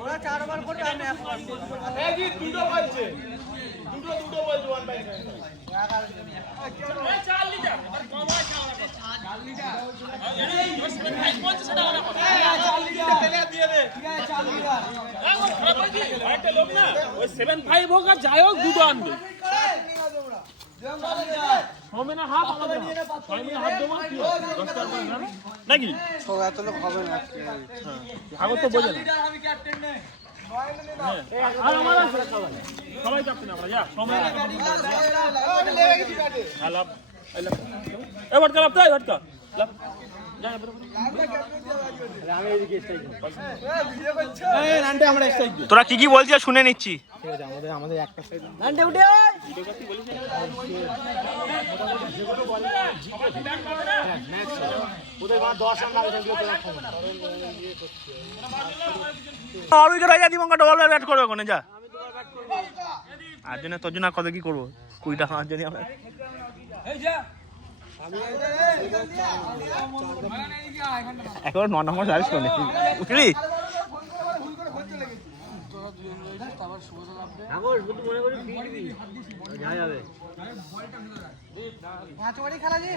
ওরা 4 ওভার করে আমি দুটো বলছে দুটো বলছে 4 লিটার আর কম হয় 4 লিটার 50 টাকা না 4 লিটার তেলে দিয়ে দে ঠিক আছে 4 লিটার একটা লোক না ওই 75 হোক আর যাই হোক দুটো আনবে সমেনা হাফ আমাদের সমেনা হাফ দেবো 10 টাকা নাকি সব এত লোক হবে না ভাগো তো বোঝে না আমি ক্যাপ্টেন নেই আর আমার আছে সবাই ক্যাপ্টেন আমরা যা সময় লেগে গেছি ব্যাটে হালাপ এ বটকা লাপ তাই বটকা লাপ যা আমি এদিকে স্ট্রাইক ভিডিও করছ এই নান্টে আমরা স্ট্রাইক দিই তোরা কি বলছিস শুনে নিচ্ছি। ঠিক আছে আমাদের একটা সাইড নান্টে উঠে ভিডিও করতে বলিস ম্যাচ ওদের মা 10 রান লাগে থাকলে তোরা খাবে না আর উইকেট হয়ে যা দীপঙ্কর ডবল ব্যাট করবে ওখানে যা আর জন্য তোর জন্য কত কি করবো 20 টাকা আর জন্য আমরা এই যা এখন 9 নম্বর সার্ভিস করে উঠলি পাঁচ ওভারই খেলা জি